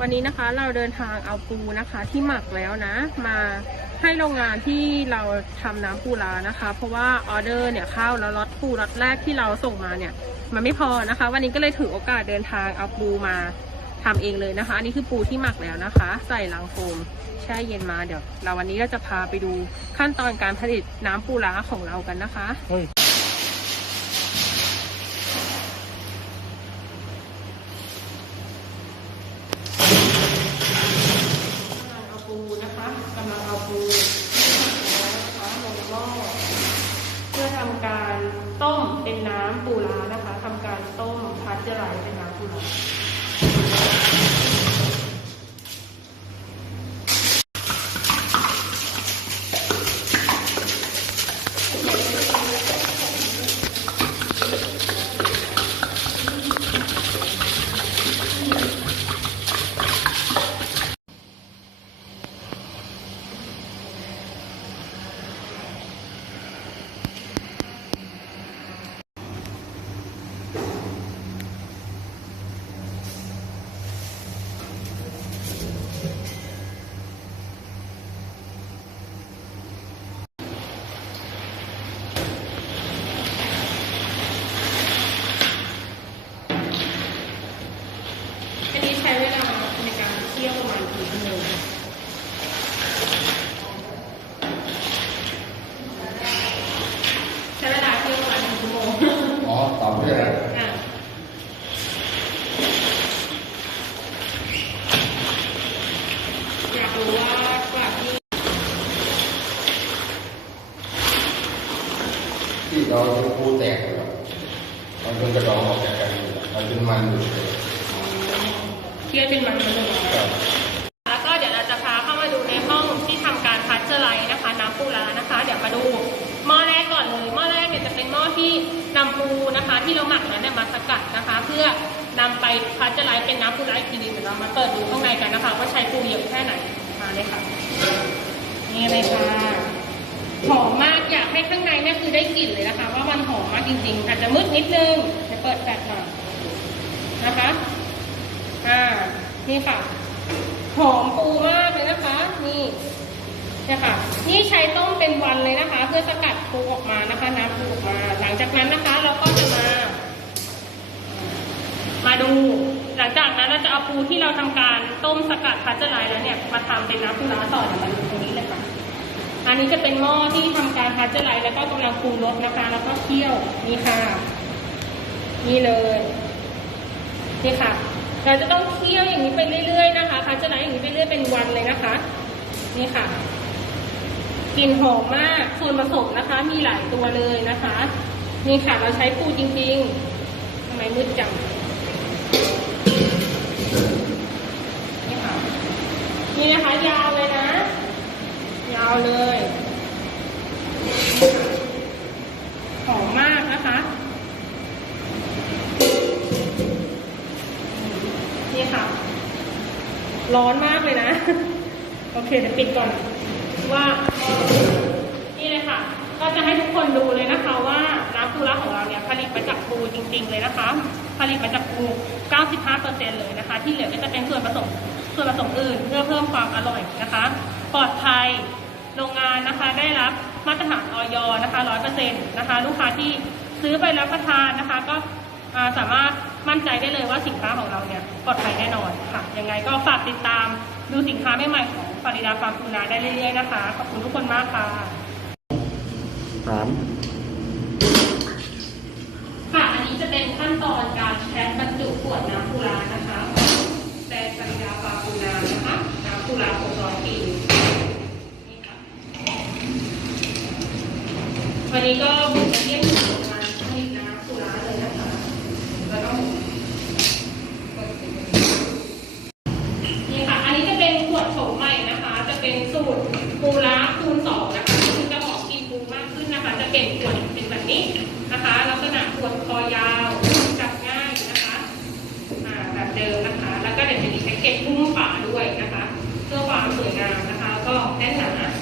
วันนี้นะคะเราเดินทางเอาปูนะคะ ที่หมักแล้วนะ มาให้โรงงานที่เราทำน้ำปูร้านะคะ เพราะว่าออเดอร์เนี่ยเข้าแล้วล็อตปูล็อตแรกที่เราส่งมาเนี่ย มันไม่พอนะคะ วันนี้ก็เลยถือโอกาสเดินทางเอาปูมาทำเองเลยนะคะ อันนี้คือปูที่หมักแล้วนะคะ ใส่ลังโฟมแช่เย็นมาเดี๋ยว เราวันนี้เราจะพาไปดูขั้นตอนการผลิตน้ำปูร้าของเรากันนะคะ Oh. ใช้เวลาเคี่ยวประมาณกี่ชั่วโมงอ๋อตอบไม่ได้อะอยากรู้ว่ากว่าที่ที่เราปูแตกเลยมันเป็นกระดองออกจากกันอยู่มันเป็นมันอยู่เลยเคี่ยวจนมันมันละลายครับ นำปูนะคะที่เราหมักนั้นเนี่ยมาสกัดนะคะ เพื่อนำไปพัชเจอร์ไลท์เป็นน้ำปูร้าอีกทีนึงเดี๋ยวเรามาเปิดดูข้างในกันนะคะว่าใช้ปูเยอะแค่ไหนมาเลยค่ะนี่เลยค่ะหอมมากอยากให้ข้างในเนี่ยคือได้กลิ่นเลยนะคะ ว่ามันหอมมากจริงๆอาจจะมืดนิดนึงเดี๋ยวเปิดแฟลชหน่อยนะคะอ่านี่ค่ะหอมปูมากเลยนะคะ นี่นี่ค่ะนี่ใช้ต้มเป็นวันเลยนะคะ เพื่อสกัดปูออกมานะคะ น้ำปูออกมา งจากนั้นนะคะเราก็จะมา มาดู หลังจากนั้นเราจะเอาปูที่เราทำการต้มสกัดพัชเจอร์ไลท์แล้วเนี่ยมาทำเป็นน้ำปูร้าต่อเดี๋ยวมาดูตรงนี้เลยค่ะ อันนี้จะเป็นหม้อที่ทำการพัชเจอร์ไลท์แล้วก็กำลังปรุงรสนะคะ แล้วก็เคี่ยวนี่ค่ะ นี่เลยนี่ค่ะ เราจะต้องเคี่ยวอย่างนี้ไปเรื่อยๆนะคะพัชนะอย่างนี้ไปเรื่อยเป็นวันเลยนะคะ นี่ค่ะกลิ่นหอมมาก ส่วนผสมนะคะ มีหลายตัวเลยนะคะ นี่ค่ะเราใช้ปูจริงๆทำไมมืดจังนี่ค่ะนี่นะคะยาวเลยนะ ยาวเลยหอมมากนะคะนี่ค่ะ ร้อนมากเลยนะ โอเคเดี๋ยวปิดก่อนว่า ค่ะ ก็จะให้ทุกคนดูเลยนะคะว่าน้ำปูร้าของเราเนี่ยผลิตมาจากปูจริง ๆ เลยนะคะ ผลิตมาจากปู 95%เลยนะคะ ที่เหลือก็จะเป็นส่วนผสมส่วนผสมอื่น เพื่อเพิ่มความอร่อยนะคะ ปลอดภัยโรงงานนะคะได้รับมาตรฐานออยนะคะ 100%นะคะ ลูกค้าที่ซื้อไปรับประทานนะคะ ก็สามารถมั่นใจได้เลยว่าสินค้าของเราเนี่ยปลอดภัยแน่นอนค่ะ ยังไงก็ฝากติดตามดูสินค้าใหม่ๆของฟาริดาฟาร์มปูนาได้เรื่อยๆนะคะ ขอบคุณทุกคนมากค่ะ ถามค่ะอันนี้จะเป็นขั้นตอนการแพ็คบรรจุขวดน้ำปูรานะคะแบรนด์ฟาริดาฟาร์มปูนานะคะน้ำปูราหกร้อยปีนี่ค่ะวันนี้ก็บุกมาเยี่ยมโรงงานผลิตน้ำปูราเลยนะคะแล้วก็นี่ค่ะอันนี้จะเป็นขวดโฉมใหม่นะคะ จะเป็นสูตรปูร้าคูณสองนะคะ ขึ้นนะคะ จะเปลี่ยนขวดเป็นแบบนี้นะคะ ลักษณะขวดคอยาวจับง่ายนะคะอ่าแบบเดิมนะคะ แล้วก็เดี๋ยวจะมีแพ็กเกจหุ้มฝาด้วยนะคะ เพื่อความสวยงามนะคะ ก็แน่นหนา